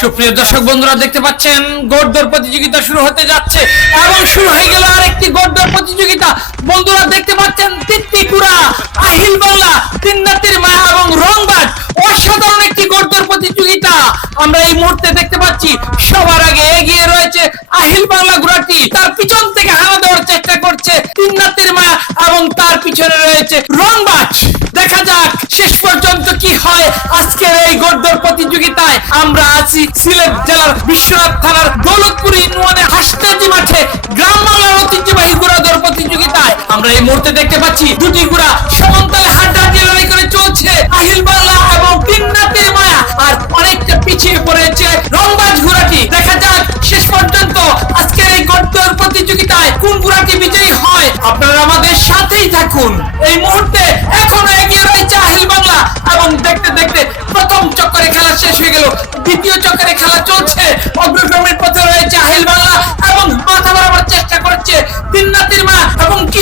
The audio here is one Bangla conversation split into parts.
সুপ্রিয় দর্শক বন্ধুরা, দেখতে পাচ্ছেন গোড়দৌড় প্রতিযোগিতা শুরু হতে যাচ্ছে। এবং শুরু হয়ে গেল আরেকটি গোড়দৌড় প্রতিযোগিতা। বন্ধুরা, দেখতে পাচ্ছেন তিত্তিপুরা আহিল বাংলা তিন্নাতির মা এবং রংবাজ। অসাধারণ একটি গোড়দৌড় প্রতিযোগিতা। আমরা এই মুহূর্তে দেখতে পাচ্ছি, সবার আগে এগিয়ে রয়েছে আহিল বাংলা গুড়াটি। তার পিছন থেকে হানা দেওয়ার চেষ্টা করছে তিন্নাতির মা এবং তার পিছনে রয়েছে রংবাজ। দেখা যাক, শেষ পর্যন্ত কি হয় আজকের এই গড়দৌড় আমরা আছি সিলেট জেলার বিশ্বনাথ থানার দৌলতপুর ইউনিয়নে হাসনাজি মাঠে। গ্রাম বাংলার ঐতিহ্যবাহী ঘোড়াদৌড় প্রতিযোগিতায় আমরা এই মুহূর্তে দেখতে পাচ্ছি দুটি গুড়া সমান্তলে হাড্ডাহাড্ডি লড়াই করে চলছে। আহিল বাংলা এবং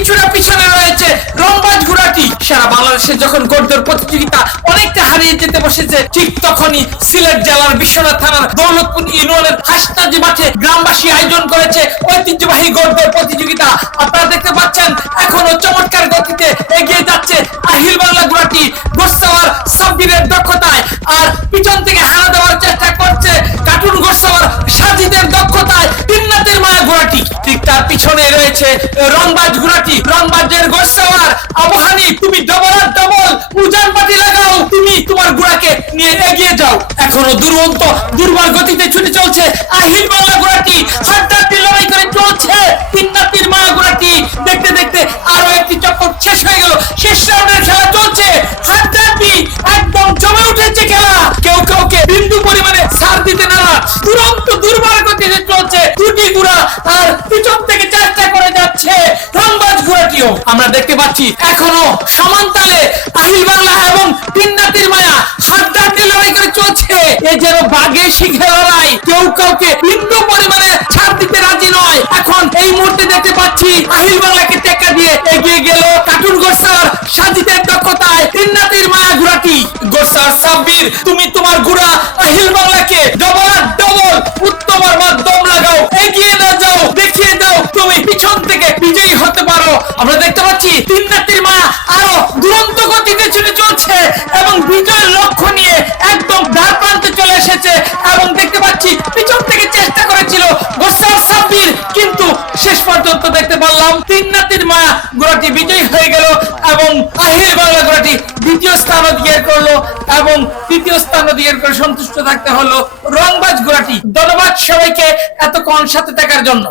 কিছুটা পিছনে রয়েছে রংবাজ ঘোড়াটি। সারা বাংলাদেশে যখন গোড়দৌড় প্রতিযোগিতা অনেকটা হারিয়ে যেতে বসেছে, ঠিক তখনই সিলেট জেলার বিশ্বনাথ থানার দৌলতপুর ইউনিয়নের হাসনাজি মাঠে গ্রামবাসী আয়োজন করেছে ঐতিহ্যবাহী গোড়দৌড় প্রতিযোগিতা। আপনারা দেখতে পাচ্ছেন, এখনও চমৎকার গতিতে এগিয়ে যাচ্ছে আহিল বাংলা ঘোড়াটি। গোসাওয়ার সাব্বিরের দক্ষতায় আর পিছন থেকে হানা দেওয়ার রয়েছে রংবাজ ঘোড়াটি রংবাজের গোসাওয়ার আবহানি, তুমি ডবল আর ডবল, উজান পাটি লাগাও, তুমি তোমার ঘোড়াকে নিয়ে এগিয়ে যাও। এখনও দুরন্ত দুর্বল গতিতে ছুটে চলছে আহিল বাংলা ঘোড়াটি হাড্ডাহাড্ডি লড়াই করে চলছে দেখতে দেখতে আরও একটি চক্কর শেষ হয়ে গেল। শেষ রাউন্ডের খেলা চলছে। হাড্ডাহাড্ডি একদম জমে উঠেছে খেলা। কেউ কাউকে বিন্দু পরিমাণে ছাড় দিতে না তুরন্ত দুর্বল গতিতে চলছে দুটি ঘোড়া আর পিছন থেকে আমরা দেখতে পাচ্ছি এখনও সমান্তালে আহিল বাংলা এবং তিন্নাতির মায়া সর্দার লড়াই করে চলছে। এ যেন বাঘে শিখে লড়াই, কেউ কাউকে বিন্দু পরিমাণে ছাড় দিতে রাজি নয়। এখন এই মুহূর্তে দেখতে পাচ্ছি আহিল বাংলাকে টেক্কা দিয়ে এগিয়ে গেল কার্টুন বিজয়ের লক্ষ্য নিয়ে একদম ধার প্রান্তে চলে এসেছে। এবং দেখতে পাচ্ছি, পিছন থেকে চেষ্টা করেছিল গোসার সাব্বির, কিন্তু শেষ পর্যন্ত দেখতে পারলাম তিন্নাতির মায়া গোড়াটি বিজয়ী হয়ে গেল এবং আহিল বাংলা গোড়াটি দ্বিতীয় স্থান অধিকার করল এবং তৃতীয় স্থান অধিকার করে সন্তুষ্ট থাকতে হলো রংবাজ গোড়াটি। ধন্যবাদ সবাইকে এতক্ষণ সাথে থাকার জন্য।